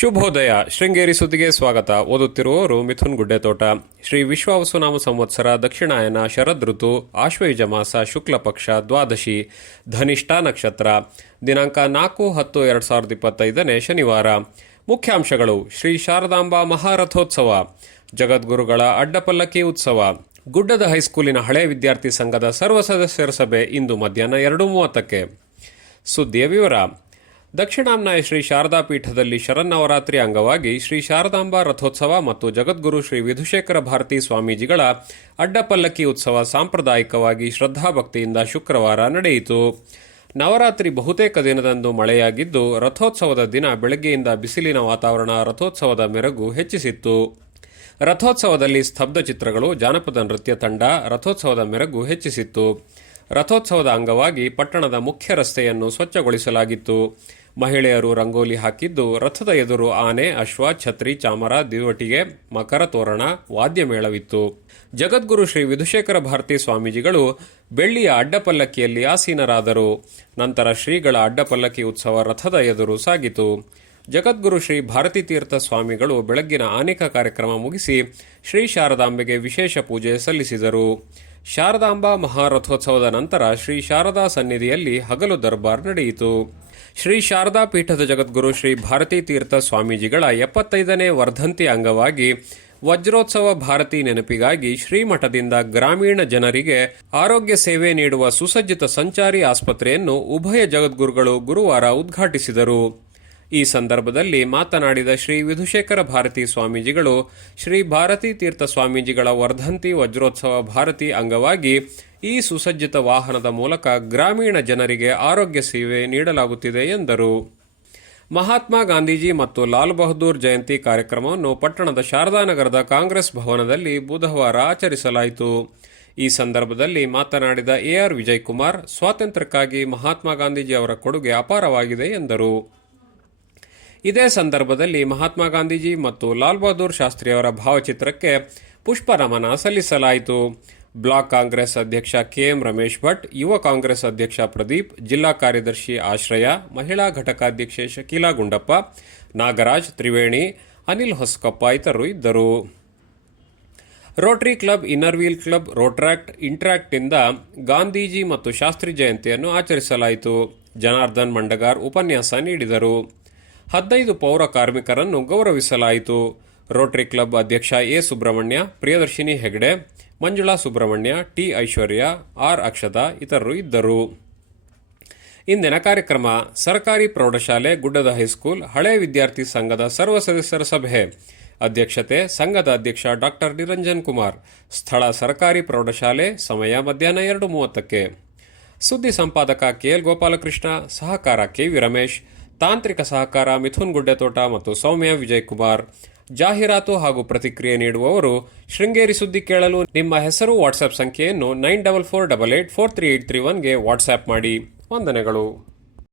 ಶುಭೋದಯ. ಶೃಂಗೇರಿ ಸುದ್ದಿಗೆ ಸ್ವಾಗತ. ಓದುತ್ತಿರುವವರು ಮಿಥುನ್ ಗುಡ್ಡೆತೋಟ. ಶ್ರೀ ವಿಶ್ವಾವಸುನಾಮ ಸಂವತ್ಸರ, ದಕ್ಷಿಣಾಯನ ಶರದ್ ಋತು, ಆಶ್ವಯುಜ ಮಾಸ, ಶುಕ್ಲ ಪಕ್ಷ, ದ್ವಾದಶಿ, ಧನಿಷ್ಠ ನಕ್ಷತ್ರ. ದಿನಾಂಕ ನಾಲ್ಕು ಹತ್ತು ಎರಡು ಸಾವಿರದ ಇಪ್ಪತ್ತೈದನೇ ಶನಿವಾರ. ಮುಖ್ಯಾಂಶಗಳು. ಶ್ರೀ ಶಾರದಾಂಬಾ ಮಹಾರಥೋತ್ಸವ. ಜಗದ್ಗುರುಗಳ ಅಡ್ಡಪಲ್ಲಕ್ಕಿ ಉತ್ಸವ. ಗುಡ್ಡದ ಹೈಸ್ಕೂಲಿನ ಹಳೆ ವಿದ್ಯಾರ್ಥಿ ಸಂಘದ ಸರ್ವ ಸದಸ್ಯರ ಸಭೆ ಇಂದು ಮಧ್ಯಾಹ್ನ ಎರಡು ಮೂವತ್ತಕ್ಕೆ. ಸುದ್ದಿಯ ವಿವರ. ದಕ್ಷಿಣಾಂನಾಯ ಶ್ರೀ ಶಾರದಾ ಪೀಠದಲ್ಲಿ ಶರನ್ನವರಾತ್ರಿ ಅಂಗವಾಗಿ ಶ್ರೀ ಶಾರದಾಂಬಾ ರಥೋತ್ಸವ ಮತ್ತು ಜಗದ್ಗುರು ಶ್ರೀ ವಿಧುಶೇಖರ ಭಾರತಿ ಸ್ವಾಮೀಜಿಗಳ ಅಡ್ಡಪಲ್ಲಕ್ಕಿ ಉತ್ಸವ ಸಾಂಪ್ರದಾಯಿಕವಾಗಿ ಶ್ರದ್ಧಾಭಕ್ತಿಯಿಂದ ಶುಕ್ರವಾರ ನಡೆಯಿತು. ನವರಾತ್ರಿ ಬಹುತೇಕ ದಿನದಂದು ಮಳೆಯಾಗಿದ್ದು, ರಥೋತ್ಸವದ ದಿನ ಬೆಳಗ್ಗೆಯಿಂದ ಬಿಸಿಲಿನ ವಾತಾವರಣ ರಥೋತ್ಸವದ ಮೆರಗು ಹೆಚ್ಚಿಸಿತ್ತು. ರಥೋತ್ಸವದಲ್ಲಿ ಸ್ತಬ್ಧ ಚಿತ್ರಗಳು, ಜಾನಪದ ನೃತ್ಯ ತಂಡ ರಥೋತ್ಸವದ ಮೆರಗು ಹೆಚ್ಚಿಸಿತ್ತು. ರಥೋತ್ಸವದ ಅಂಗವಾಗಿ ಪಟ್ಟಣದ ಮುಖ್ಯ ರಸ್ತೆಯನ್ನು ಸ್ವಚ್ಛಗೊಳಿಸಲಾಗಿತ್ತು. ಮಹಿಳೆಯರು ರಂಗೋಲಿ ಹಾಕಿದ್ದು ರಥದ ಎದುರು ಆನೆ, ಅಶ್ವ, ಛತ್ರಿ, ಚಾಮರ, ದಿವಟಿಗೆ ಮಕರ ತೋರಣ, ವಾದ್ಯ ಮೇಳವಿತ್ತು. ಜಗದ್ಗುರು ಶ್ರೀ ವಿಧುಶೇಖರ ಭಾರತಿ ಸ್ವಾಮೀಜಿಗಳು ಬೆಳ್ಳಿಯ ಅಡ್ಡಪಲ್ಲಕ್ಕಿಯಲ್ಲಿ ಆಸೀನರಾದರು. ನಂತರ ಶ್ರೀಗಳ ಅಡ್ಡಪಲ್ಲಕ್ಕಿ ಉತ್ಸವ ರಥದ ಎದುರು ಸಾಗಿತು. ಜಗದ್ಗುರು ಶ್ರೀ ಭಾರತೀ ತೀರ್ಥ ಸ್ವಾಮಿಗಳು ಬೆಳಗ್ಗಿನ ಆನಿಕ ಕಾರ್ಯಕ್ರಮ ಮುಗಿಸಿ ಶ್ರೀ ಶಾರದಾಂಬೆಗೆ ವಿಶೇಷ ಪೂಜೆ ಸಲ್ಲಿಸಿದರು. ಶಾರದಾಂಬಾ ಮಹಾರಥೋತ್ಸವದ ನಂತರ ಶ್ರೀ ಶಾರದಾ ಸನ್ನಿಧಿಯಲ್ಲಿ ಹಗಲು ದರ್ಬಾರ್ ನಡೆಯಿತು. ಶ್ರೀ ಶಾರದಾ ಪೀಠದ ಜಗದ್ಗುರು ಶ್ರೀ ಭಾರತೀ ತೀರ್ಥ ಸ್ವಾಮೀಜಿಗಳ ಎಪ್ಪತ್ತೈದನೇ ವರ್ಧಂತಿ ಅಂಗವಾಗಿ ವಜ್ರೋತ್ಸವ ಭಾರತಿ ನೆನಪಿಗಾಗಿ ಶ್ರೀಮಠದಿಂದ ಗ್ರಾಮೀಣ ಜನರಿಗೆ ಆರೋಗ್ಯ ಸೇವೆ ನೀಡುವ ಸುಸಜ್ಜಿತ ಸಂಚಾರಿ ಆಸ್ಪತ್ರೆಯನ್ನು ಉಭಯ ಜಗದ್ಗುರುಗಳು ಗುರುವಾರ ಉದ್ಘಾಟಿಸಿದರು. ಈ ಸಂದರ್ಭದಲ್ಲಿ ಮಾತನಾಡಿದ ಶ್ರೀ ವಿಧುಶೇಖರ ಭಾರತಿ ಸ್ವಾಮೀಜಿಗಳು, ಶ್ರೀ ಭಾರತೀ ತೀರ್ಥ ಸ್ವಾಮೀಜಿಗಳ ವರ್ಧಂತಿ ವಜ್ರೋತ್ಸವ ಭಾರತಿ ಅಂಗವಾಗಿ ಈ ಸುಸಜ್ಜಿತ ವಾಹನದ ಮೂಲಕ ಗ್ರಾಮೀಣ ಜನರಿಗೆ ಆರೋಗ್ಯ ಸೇವೆ ನೀಡಲಾಗುತ್ತಿದೆ ಎಂದರು. ಮಹಾತ್ಮ ಗಾಂಧೀಜಿ ಮತ್ತು ಲಾಲ್ ಬಹದ್ದೂರ್ ಜಯಂತಿ ಕಾರ್ಯಕ್ರಮವನ್ನು ಪಟ್ಟಣದ ಶಾರದಾನಗರದ ಕಾಂಗ್ರೆಸ್ ಭವನದಲ್ಲಿ ಬುಧವಾರ ಆಚರಿಸಲಾಯಿತು. ಈ ಸಂದರ್ಭದಲ್ಲಿ ಮಾತನಾಡಿದ ಎಆರ್ ವಿಜಯ್ ಕುಮಾರ್, ಸ್ವಾತಂತ್ರ್ಯಕ್ಕಾಗಿ ಮಹಾತ್ಮ ಗಾಂಧೀಜಿ ಅವರ ಕೊಡುಗೆ ಅಪಾರವಾಗಿದೆ ಎಂದರು. ಇದೇ ಸಂದರ್ಭದಲ್ಲಿ ಮಹಾತ್ಮ ಗಾಂಧೀಜಿ ಮತ್ತು ಲಾಲ್ ಬಹದ್ದೂರ್ ಶಾಸ್ತ್ರಿಯವರ ಭಾವಚಿತ್ರಕ್ಕೆ ಪುಷ್ಪ ನಮನ ಸಲ್ಲಿಸಲಾಯಿತು. ಬ್ಲಾಕ್ ಕಾಂಗ್ರೆಸ್ ಅಧ್ಯಕ್ಷ ಕೆ ಎಂ ರಮೇಶ್ ಭಟ್, ಯುವ ಕಾಂಗ್ರೆಸ್ ಅಧ್ಯಕ್ಷ ಪ್ರದೀಪ್, ಜಿಲ್ಲಾ ಕಾರ್ಯದರ್ಶಿ ಆಶ್ರಯ, ಮಹಿಳಾ ಘಟಕಾಧ್ಯಕ್ಷೆ ಶಕೀಲಾ ಗುಂಡಪ್ಪ, ನಾಗರಾಜ್ ತ್ರಿವೇಣಿ, ಅನಿಲ್ ಹೊಸಕಪ್ಪ ಇತರರು ಇದ್ದರು. Rotary Club Inner Wheel Club, Rotaract, ಇಂಟ್ರಾಕ್ಟ್ನಿಂದ Gandhiji ಮತ್ತು ಶಾಸ್ತ್ರಿ ಜಯಂತಿಯನ್ನು ಆಚರಿಸಲಾಯಿತು. ಜನಾರ್ದನ್ ಮಂಡಗಾರ್ ಉಪನ್ಯಾಸ ನೀಡಿದರು. ಹದಿನೈದು ಪೌರ ಕಾರ್ಮಿಕರನ್ನು ಗೌರವಿಸಲಾಯಿತು. ರೋಟರಿ ಕ್ಲಬ್ ಅಧ್ಯಕ್ಷ A. Subrahmanya, Priyadarshini Hegde, Manjula Subrahmanya, T. Aishwarya, R. Akshata ಇತರರು ಇದ್ದರು. ಇಂದಿನ ಕಾರ್ಯಕ್ರಮ, ಸರ್ಕಾರಿ ಪ್ರೌಢಶಾಲೆ, ಗುಡ್ಡದ ಹೈಸ್ಕೂಲ್, ಹಳೆ ವಿದ್ಯಾರ್ಥಿ ಸಂಘದ ಸರ್ವ ಸದಸ್ಯರ ಸಭೆ. ಅಧ್ಯಕ್ಷತೆ ಸಂಘದ ಅಧ್ಯಕ್ಷ ಡಾಕ್ಟರ್ ನಿರಂಜನ್ ಕುಮಾರ್. ಸ್ಥಳ ಸರ್ಕಾರಿ ಪ್ರೌಢಶಾಲೆ, ಸಮಯ ಮಧ್ಯಾಹ್ನ ಎರಡು ಮೂವತ್ತಕ್ಕೆ. ಸುದ್ದಿ ಸಂಪಾದಕ ಕೆಎಲ್ ಗೋಪಾಲಕೃಷ್ಣ, ಸಹಕಾರ ಕೆ. ವಿ. ರಮೇಶ್. ತಾಂತ್ರಿಕ ಸಹಕಾರ, ಮಿಥುನ್ ಗುಡ್ಡೆತೋಟ ಮತ್ತು ಸೌಮ್ಯ ವಿಜಯ್ ಕುಮಾರ್ ಜಾಹೀರಾತು ಹಾಗೂ ಪ್ರತಿಕ್ರಿಯೆ ನೀಡುವವರು ಶೃಂಗೇರಿ ಸುದ್ದಿ ಕೇಳಲು ನಿಮ್ಮ ಹೆಸರು ವಾಟ್ಸ್ಆಪ್ ಸಂಖ್ಯೆಯನ್ನು nine double four double eight four three eight three ಒನ್ಗೆ WhatsApp ಮಾಡಿ. ವಂದನೆಗಳು.